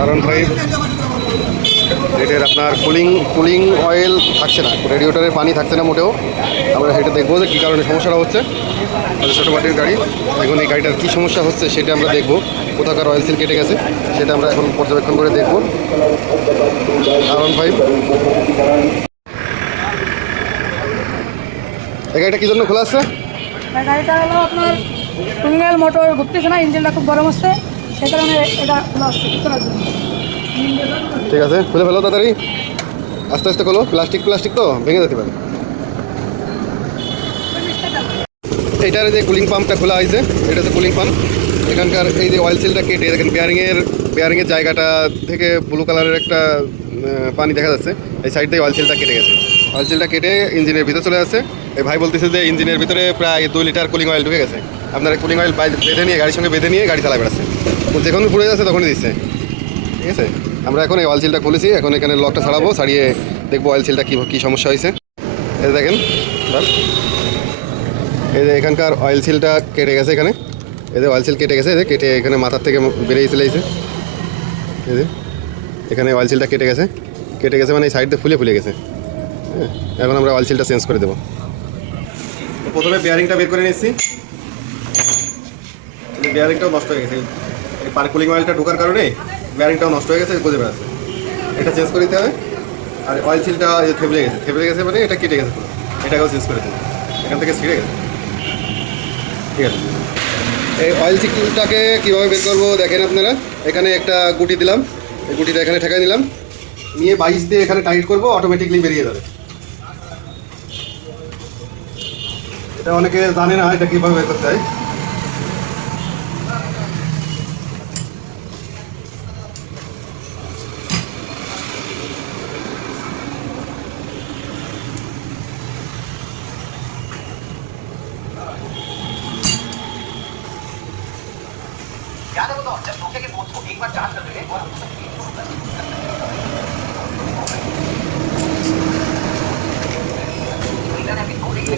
কারণ ফাইভ এটার আপনার কুলিং কুলিং অয়েল থাকছে না। রেডিওটারে পানি থাকছে না মোটেও। আমরা সেটা দেখব যে কী কারণে সমস্যাটা হচ্ছে। আমাদের ছোটো মাটির গাড়ি। এখন এই গাড়িটার কী সমস্যা হচ্ছে সেটা আমরা দেখব। কোথাকার অয়েল সিল কেটে গেছে সেটা আমরা এখন পর্যবেক্ষণ করে দেখব। কারণ ফাইভ এই গাড়িটা কী জন্য খোলা আছে? গাড়িটা হলো আপনার মোটর ঘুরতেছে না, ইঞ্জিনটা খুব গরম হচ্ছে। ঠিক আছে, খুলে ফেলো তাড়াতাড়ি। আস্তে আস্তে খোলো, প্লাস্টিক প্লাস্টিক তো, ভেঙে যেতে পারে। এইটার যে কুলিং পাম্পটা খোলা হয়েছে, এটা হচ্ছে কুলিং পাম্প এখানকার এই যে অয়েল সিলটা কেটে, দেখেন বেয়ারিংয়ের বেয়ারিংয়ের জায়গাটা থেকে ব্লু কালারের একটা পানি দেখা যাচ্ছে। এই সাইড দিয়ে অয়েল সিলটা কেটে গেছে। অয়েল সিলটা কেটে ইঞ্জিনের ভিতরে চলে আসছে। এই ভাই বলতেছে যে ইঞ্জিনের ভিতরে প্রায় দুই লিটার কুলিং অয়েল ঢুকে গেছে। আপনারা কুলিং অয়েল বেঁধে নিয়ে, গাড়ির সঙ্গে বেঁধে নিয়ে গাড়ি চালায় বেড়াচ্ছে। যখন পুড়ে যাচ্ছে তখনই দিচ্ছে। ঠিক আছে? আমরা এখন এই অয়েল সিলটা খুলেছি, এখন এখানে লকটা ছাড়াবো, ছাড়িয়ে দেখব অয়েল সিলটা কী কী সমস্যা হয়েছে। এই দেখেন এই যে এখানকার অয়েল সিলটা কেটে গেছে এখানে। এই যে অয়েল সিল কেটে গেছে, এই যে কেটে এখানে মাথার থেকে বেরিয়ে চলে গেছে এই যে, এখানে অয়েল সিলটা কেটে গেছে। কেটে গেছে মানে এই সাইড ফুলে ফুলে গেছে। হ্যাঁ এখন আমরা অয়েল সিলটা চেঞ্জ করে দেবো। প্রথমে বেয়ারিংটা বের করে নিচ্ছি বেয়ারিংটাও নষ্ট হয়ে গেছে। এই পার কুলিং অয়েলটা ঢোকার কারণে বেয়ারিংটাও নষ্ট হয়ে গেছে গজে বেড়াচ্ছে। এটা চেঞ্জ করে দিতে হবে। আর অয়েল সিলটা থেবলে গেছে থেবলে গেছে মানে এটা কেটে গেছে এটাকেও চেঞ্জ করে দেবো এখান থেকে ছিঁড়ে গেছে। ঠিক আছে। এই অয়েল সিলটাকে কীভাবে বের করব দেখেন আপনারা। এখানে একটা গুটি দিলাম। এই গুটিটা এখানে ঠেকাই দিলাম। নিয়ে বাইশ দিয়ে এখানে টাইট করব অটোমেটিকলি বেরিয়ে যাবে। এটা অনেকে জানে না এটা কীভাবে বের করতে হয়।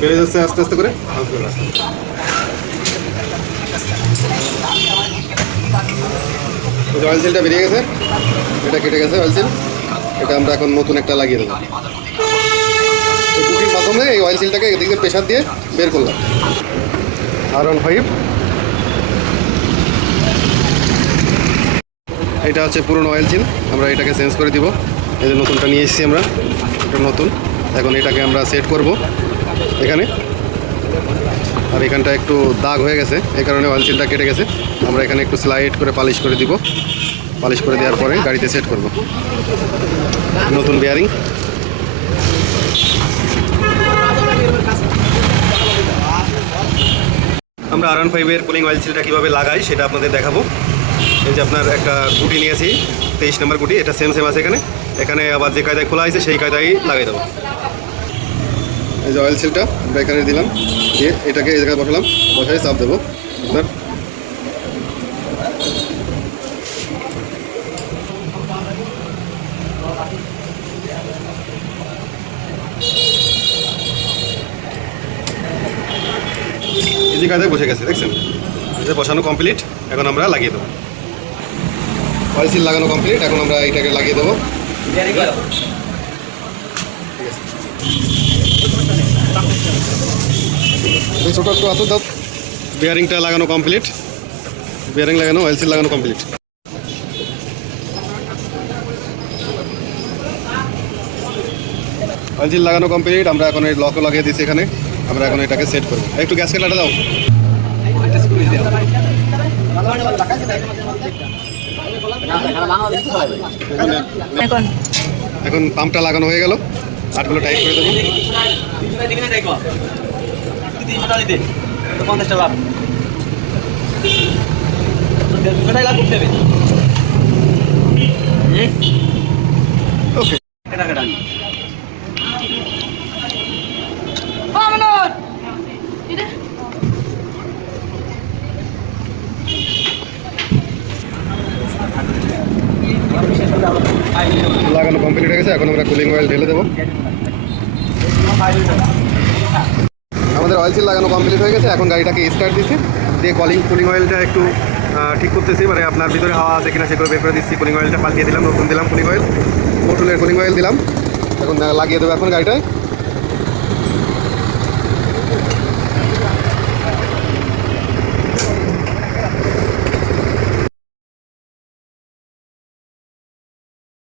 বেড়ে যাচ্ছে আস্তে আস্তে করে? অয়েল সিলটা বেরিয়ে গেছে, এটা কেটে গেছে অয়েল সিল এটা আমরা এখন নতুন একটা লাগিয়ে দেবো কুকির মাধ্যমে এই অয়েল সিলটাকে এদিকে প্রেশার দিয়ে বের করলাম। ওয়ান ফাইভ এটা হচ্ছে পুরনো অয়েল সিল আমরা এটাকে চেঞ্জ করে দিব। এই যে নতুনটা নিয়ে এসেছি আমরা, এটা নতুন। এখন এটাকে আমরা সেট করব এখানে। আর এখানটা একটু দাগ হয়ে গেছে, এই কারণে অয়েল সিলটা কেটে গেছে। আমরা এখানে একটু স্লাইড করে পালিশ করে দিব। পালিশ করে দেওয়ার পরে গাড়িতে সেট করব। নতুন বিয়ারিং আমরা আর ফাইভের কুলিং অয়েল সিলটা কীভাবে লাগাই সেটা আপনাদের দেখাবো। এই যে আপনার একটা গুটি নিয়েছি, তেইশ নম্বর গুটি, এটা সেম সেম আছে এখানে। এখানে আবার যে কায়দায় খোলা হয়েছে, সেই কায়দায় লাগাই দেবো। এই যে অয়েল সিলটা আমরা এখানে দিলাম, দিয়ে এটাকে এই জায়গায় বসালাম বসাই চাপ দেবো। আপনার এই যে কায়দায় বসে গেছে, দেখছেন? বসানো কমপ্লিট এখন আমরা লাগিয়ে দেবো। অয়েল লাগানো কমপ্লিট এখন আমরা এটাকে লাগিয়ে দেবো। ছোটো একটু হাতে দাও। বিয়ারিংটা লাগানো কমপ্লিট বিয়ারিং লাগানো অয়েল সিল লাগানো কমপ্লিট অয়েল সিল লাগানো কমপ্লিট আমরা এখন এই লকও লাগিয়ে দিচ্ছি এখানে। আমরা এখন এটাকে সেট করব। একটু গ্যাস কেটে দাও। এখানে। এখন এখন পাম্পটা লাগানো হয়ে গেল। আটগুলো টাইট করে দেবো। ওকে লাগানো কমপ্লিট হয়ে গেছে, এখন আমরা কুলিং অয়েল ঢেলে দেবো। আমাদের অয়েল সিল লাগানো কমপ্লিট হয়ে গেছে, এখন গাড়িটাকে স্টার্ট দিচ্ছি। দিয়ে কলিং কুলিং অয়েলটা একটু ঠিক করতেছি মানে আপনার ভিতরে হাওয়া আছে কিনা সেগুলো বের করে দিচ্ছি। কুলিং অয়েলটা পাল্টিয়ে দিলাম, নতুন দিলাম কুলিং অয়েল মোটুলের কুলিং অয়েল দিলাম। এখন লাগিয়ে দেবো এখন গাড়িটায়।